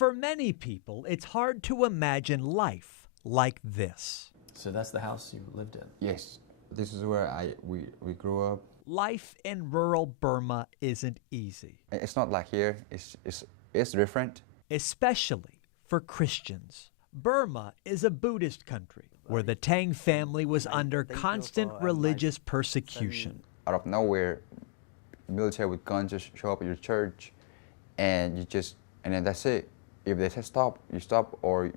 For many people, it's hard to imagine life like this. So that's the house you lived in? Yes, this is where we grew up. Life in rural Burma isn't easy. It's not like here. It's different. Especially for Christians. Burma is a Buddhist country where the Tang family was under constant religious persecution. Out of nowhere, military with guns just show up at your church, and then that's it. If they say stop, you stop, or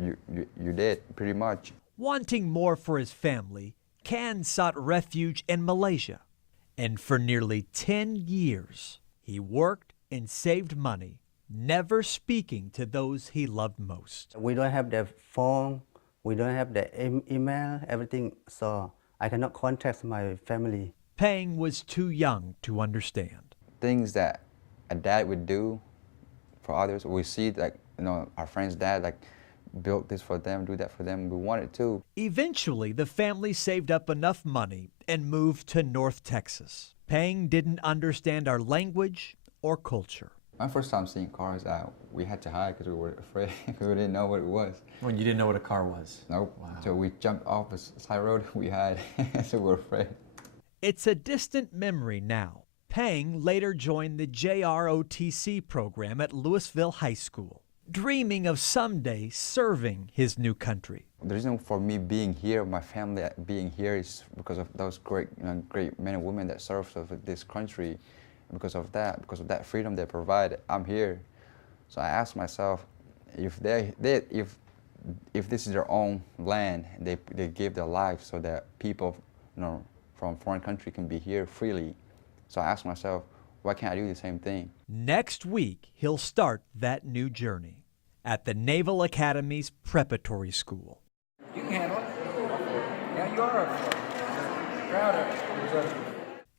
you're dead, pretty much. Wanting more for his family, Can sought refuge in Malaysia, and for nearly 10 years, he worked and saved money, never speaking to those he loved most. We don't have the phone, we don't have the email, everything, so I cannot contact my family. Pang was too young to understand. Things that a dad would do for others, we see our friend's dad built this for them, do that for them, we wanted to. Eventually, the family saved up enough money and moved to North Texas. Pang didn't understand our language or culture. My first time seeing cars, we had to hide because we were afraid. We didn't know what it was. When you didn't know what a car was? Nope. Wow. So we jumped off the side road, we hid, so we were afraid. It's a distant memory now. Pang later joined the JROTC program at Louisville High School, dreaming of someday serving his new country. The reason for me being here, my family being here, is because of those great men and women that served this country. Because of that freedom they provide, I'm here. So I asked myself, if this is their own land, they give their life so that people from foreign country can be here freely. So I asked myself, why can't I do the same thing? Next week, he'll start that new journey at the Naval Academy's preparatory school. You can handle it. Yeah, you are. Proud of it.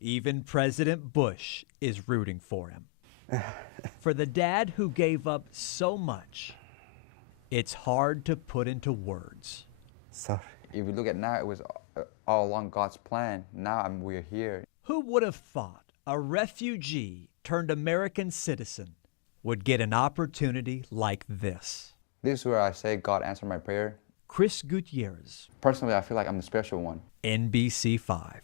Even President Bush is rooting for him. For the dad who gave up so much, it's hard to put into words. Sorry. If you look at now, it was all along God's plan. Now we're here. Who would have thought a refugee turned American citizen would get an opportunity like this? This is where I say God answered my prayer. Chris Gutierrez. Personally, I feel like I'm the special one. NBC5.